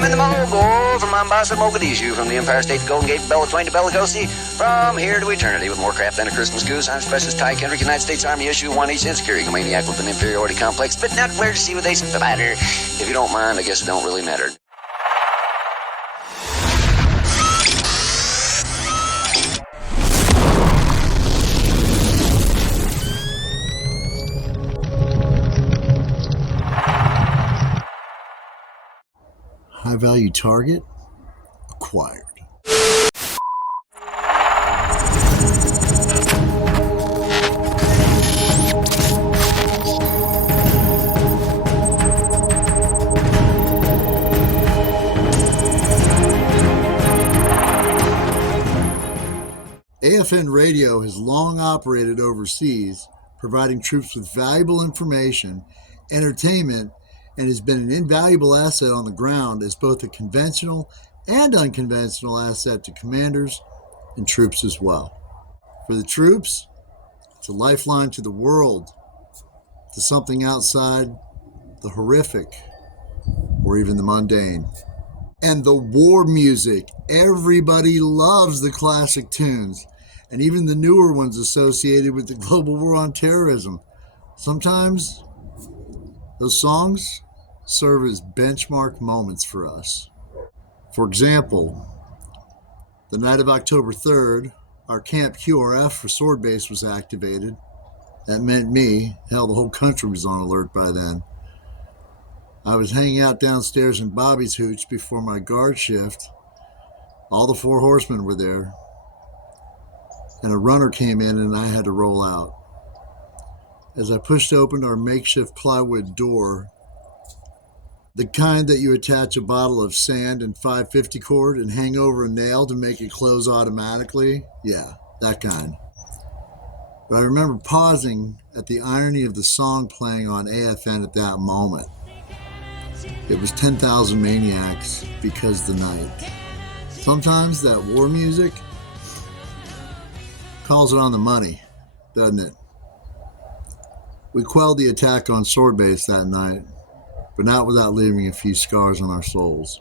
mayhem in the Mogul from Mombasa, Mogadishu, from the Empire State to Golden Gate, Bella Twain to Bellicosi, from here to eternity with more crap than a Christmas goose. I'm Specialist Ty Kendrick, United States Army Issue 1H, insecurity maniac with an inferiority complex, but not where to see what they spatter. If you don't mind, I guess it don't really matter. High-value target acquired. AFN Radio has long operated overseas, providing troops with valuable information, entertainment, and has been an invaluable asset on the ground as both a conventional and unconventional asset to commanders and troops as well. For the troops, it's a lifeline to the world, to something outside the horrific or even the mundane. And the war music. Everybody loves the classic tunes, and even the newer ones associated with the global war on terrorism. Sometimes those songs serve as benchmark moments for us. For example, the night of October 3rd, our Camp QRF for Sword Base was activated. That meant me. Hell, the whole country was on alert by then. I was hanging out downstairs in Bobby's Hooch before my guard shift. All the 4 horsemen were there. And a runner came in and I had to roll out. As I pushed open our makeshift plywood door, the kind that you attach a bottle of sand and 550 cord and hang over a nail to make it close automatically. Yeah, that kind. But I remember pausing at the irony of the song playing on AFN at that moment. It was 10,000 Maniacs because the night. Sometimes that war music calls it on the money, doesn't it? We quelled the attack on Sword Base that night, but not without leaving a few scars on our souls.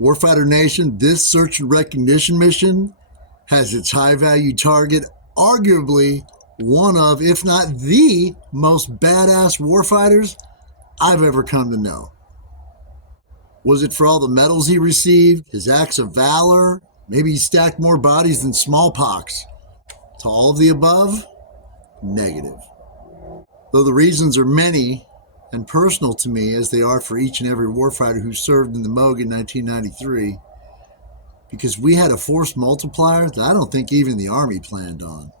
Warfighter Nation, this search and recognition mission has its high-value target, arguably one of, if not the most badass warfighters I've ever come to know. Was it for all the medals he received, his acts of valor? Maybe he stacked more bodies than smallpox. To all of the above? Negative. Though the reasons are many and personal to me as they are for each and every warfighter who served in the Moog in 1993, because we had a force multiplier that I don't think even the Army planned on.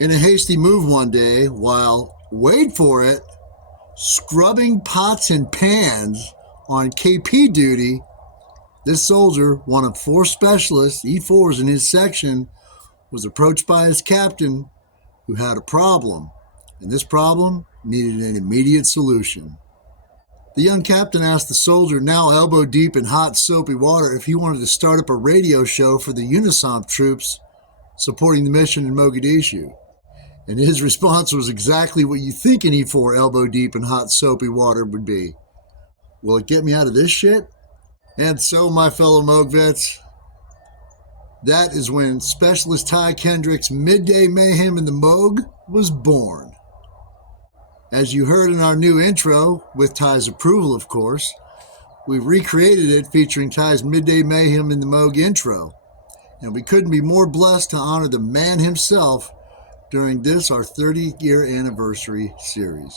In a hasty move one day, while, wait for it, scrubbing pots and pans on KP duty, this soldier, one of 4 specialists, E4s in his section, was approached by his captain who had a problem, and this problem needed an immediate solution. The young captain asked the soldier, now elbow deep in hot soapy water, if he wanted to start up a radio show for the UNISOM troops supporting the mission in Mogadishu. And his response was exactly what you think an E4 elbow deep in hot soapy water would be. Will it get me out of this shit? And so, my fellow Moog vets, that is when Specialist Ty Kendrick's Midday Mayhem in the Moog was born. As you heard in our new intro, with Ty's approval of course, we recreated it featuring Ty's Midday Mayhem in the Moog intro. And we couldn't be more blessed to honor the man himself during this, our 30th year anniversary series.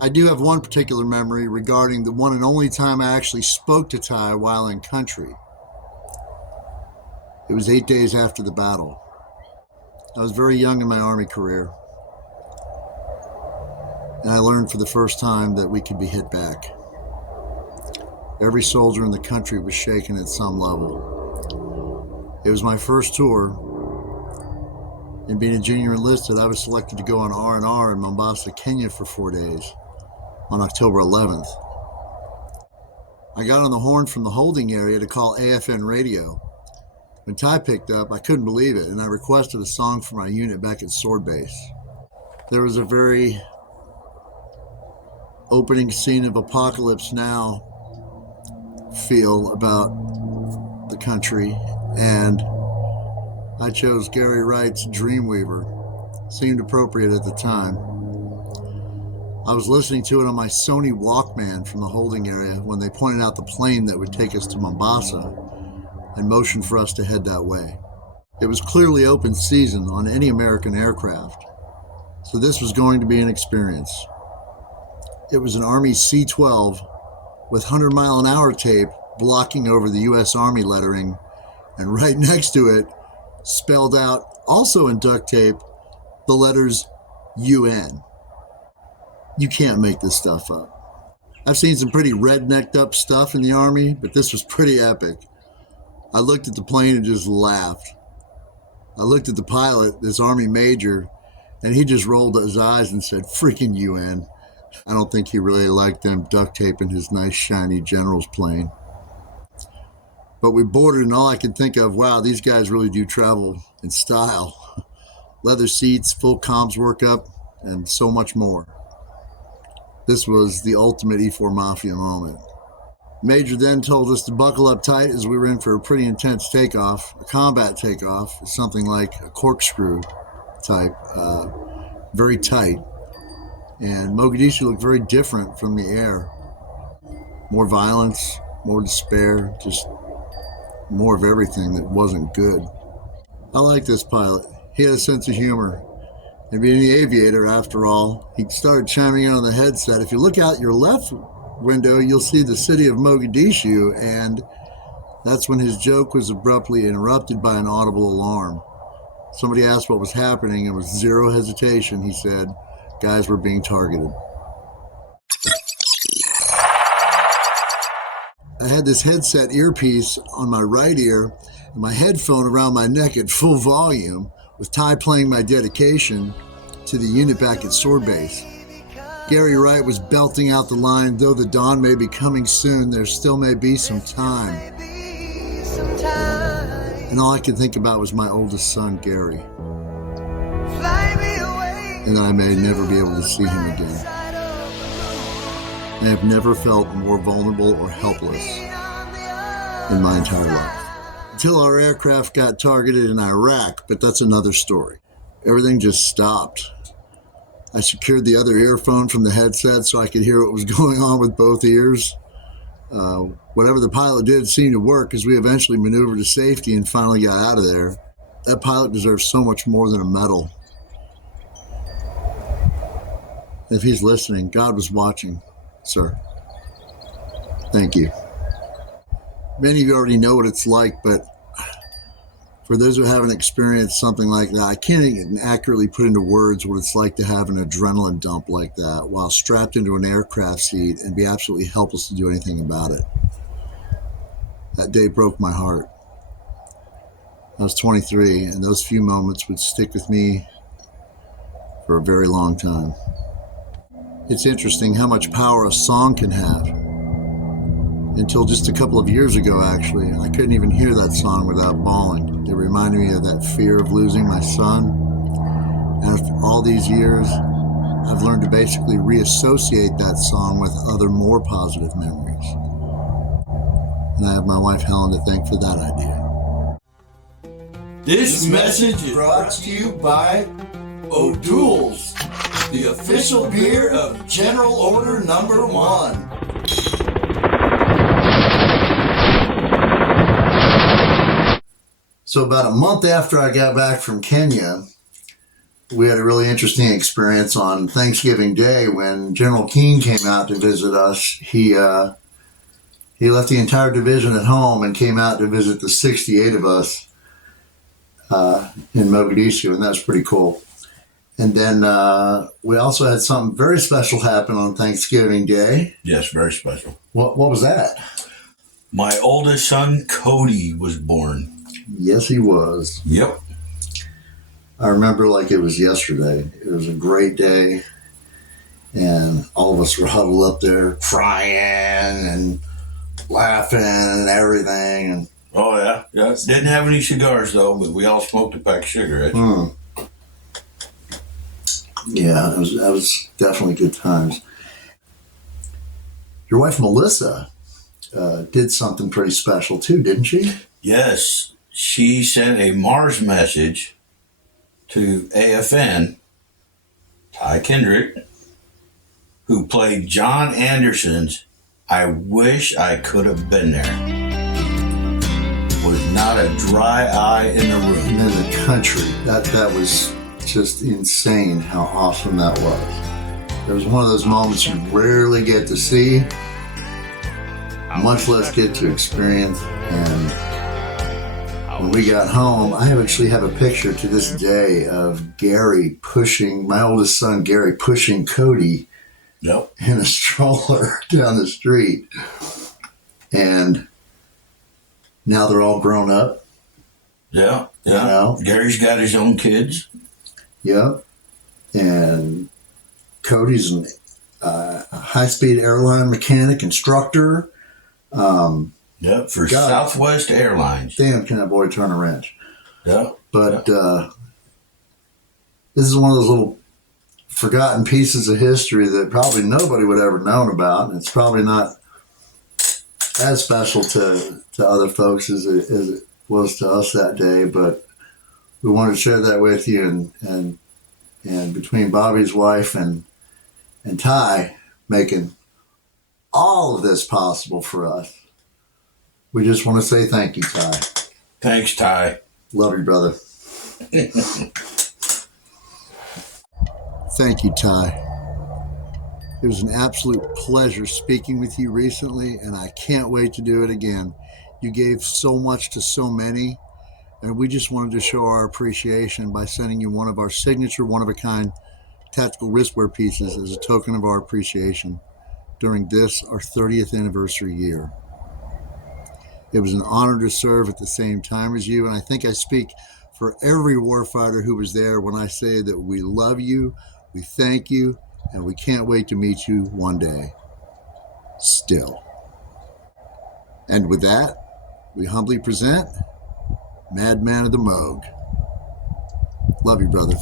I do have one particular memory regarding the one and only time I actually spoke to Ty while in country. It was 8 days after the battle. I was very young in my Army career, and I learned for the first time that we could be hit back. Every soldier in the country was shaken at some level. It was my first tour, and being a junior enlisted, I was selected to go on R&R in Mombasa, Kenya for 4 days. On October 11th. I got on the horn from the holding area to call AFN radio. When Ty picked up, I couldn't believe it, and I requested a song for my unit back at Sword Base. There was a very opening scene of Apocalypse Now feel about the country, and I chose Gary Wright's Dreamweaver. Seemed appropriate at the time. I was listening to it on my Sony Walkman from the holding area when they pointed out the plane that would take us to Mombasa and motioned for us to head that way. It was clearly open season on any American aircraft, so this was going to be an experience. It was an Army C-12 with 100-mile-an-hour tape blocking over the U.S. Army lettering, and right next to it, spelled out, also in duct tape, the letters UN. You can't make this stuff up. I've seen some pretty rednecked up stuff in the Army, but this was pretty epic. I looked at the plane and just laughed. I looked at the pilot, this Army major, and he just rolled his eyes and said, freaking UN. I don't think he really liked them duct taping his nice shiny general's plane. But we boarded, and all I could think of, wow, these guys really do travel in style. Leather seats, full comms workup, and so much more. This was the ultimate E4 Mafia moment. Major then told us to buckle up tight as we were in for a pretty intense takeoff. A combat takeoff, something like a corkscrew type, very tight. And Mogadishu looked very different from the air. More violence, more despair, just more of everything that wasn't good. I like this pilot. He had a sense of humor. And being the aviator, after all, he started chiming in on the headset. If you look out your left window, you'll see the city of Mogadishu, and that's when his joke was abruptly interrupted by an audible alarm. Somebody asked what was happening, and with zero hesitation, he said, guys were being targeted. I had this headset earpiece on my right ear and my headphone around my neck at full volume, with Ty playing my dedication to the unit back at Sword Base. Gary Wright was belting out the line, though the dawn may be coming soon, there still may be some time. And all I could think about was my oldest son, Gary. And I may never be able to see him again. I have never felt more vulnerable or helpless in my entire life. Until our aircraft got targeted in Iraq, but that's another story. Everything just stopped. I secured the other earphone from the headset so I could hear what was going on with both ears. Whatever the pilot did seemed to work as we eventually maneuvered to safety and finally got out of there. That pilot deserves so much more than a medal. If he's listening, God was watching, sir. Thank you. Many of you already know what it's like, but for those who haven't experienced something like that, I can't even accurately put into words what it's like to have an adrenaline dump like that while strapped into an aircraft seat and be absolutely helpless to do anything about it. That day broke my heart. I was 23, and those few moments would stick with me for a very long time. It's interesting how much power a song can have. Until just a couple of years ago, actually, I couldn't even hear that song without bawling. It reminded me of that fear of losing my son. And after all these years, I've learned to basically reassociate that song with other more positive memories. And I have my wife Helen to thank for that idea. This message is brought to you by O'Doul's, the official beer of General Order Number 1. So about a month after I got back from Kenya, we had a really interesting experience on Thanksgiving Day when General Keane came out to visit us. He left the entire division at home and came out to visit the 68 of us in Mogadishu, and that's pretty cool. And then we also had something very special happen on Thanksgiving Day. Yes, very special. What was that? My oldest son, Cody, was born. Yes, he was. Yep. I remember like it was yesterday. It was a great day, and all of us were huddled up there crying and laughing and everything. And Oh, yeah. Yeah. Didn't have any cigars, though, but we all smoked a pack of cigarettes. Yeah, that was definitely good times. Your wife, Melissa, did something pretty special, too, didn't she? Yes. She sent a Mars message to AFN, Ty Kendrick, who played John Anderson's I Wish I Could Have Been There. Was not a dry eye in the room. And then the country, that was just insane how awesome that was. It was one of those moments you rarely get to see, much less get to experience. And when we got home, I actually have a picture to this day of Gary pushing, my oldest son Gary pushing Cody in a stroller down the street. And now they're all grown up. Yeah. You know? Gary's got his own kids. Yep. And Cody's a high-speed airline mechanic instructor. For Southwest Airlines. Damn, can that boy turn a wrench? Yeah. But this is one of those little forgotten pieces of history that probably nobody would ever known about. And it's probably not as special to other folks as it was to us that day. But we wanted to share that with you. And between Bobby's wife and Ty making all of this possible for us, we just want to say thank you, Ty. Thanks, Ty. Love you, brother. Thank you, Ty. It was an absolute pleasure speaking with you recently, and I can't wait to do it again. You gave so much to so many, and we just wanted to show our appreciation by sending you one of our signature, one-of-a-kind tactical wristwear pieces as a token of our appreciation during this, our 30th anniversary year. It was an honor to serve at the same time as you, and I think I speak for every warfighter who was there when I say that we love you, we thank you, and we can't wait to meet you one day. Still. And with that, we humbly present Madman of the Moog. Love you, brother.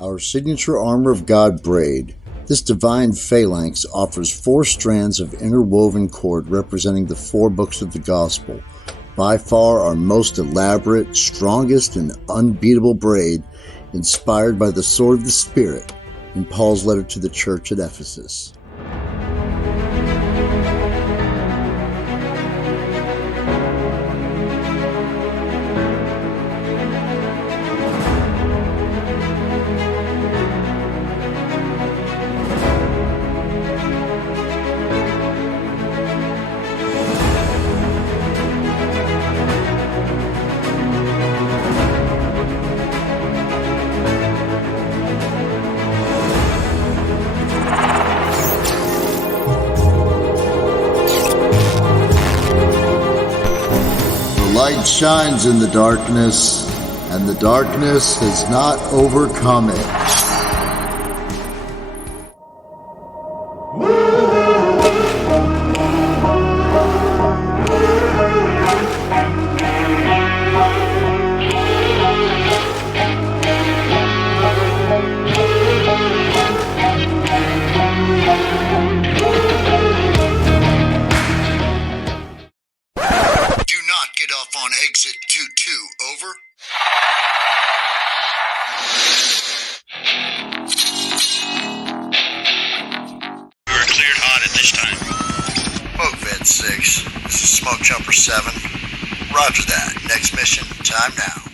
Our signature Armor of God braid. This divine phalanx offers 4 strands of interwoven cord representing the 4 books of the gospel. By far our most elaborate, strongest, and unbeatable braid, inspired by the sword of the Spirit in Paul's letter to the church at Ephesus. Light shines in the darkness, and the darkness has not overcome it. On exit 22, over. We're cleared hot at this time. Smoke Vet 6, this is Smoke Jumper 7. Roger that. Next mission, time now.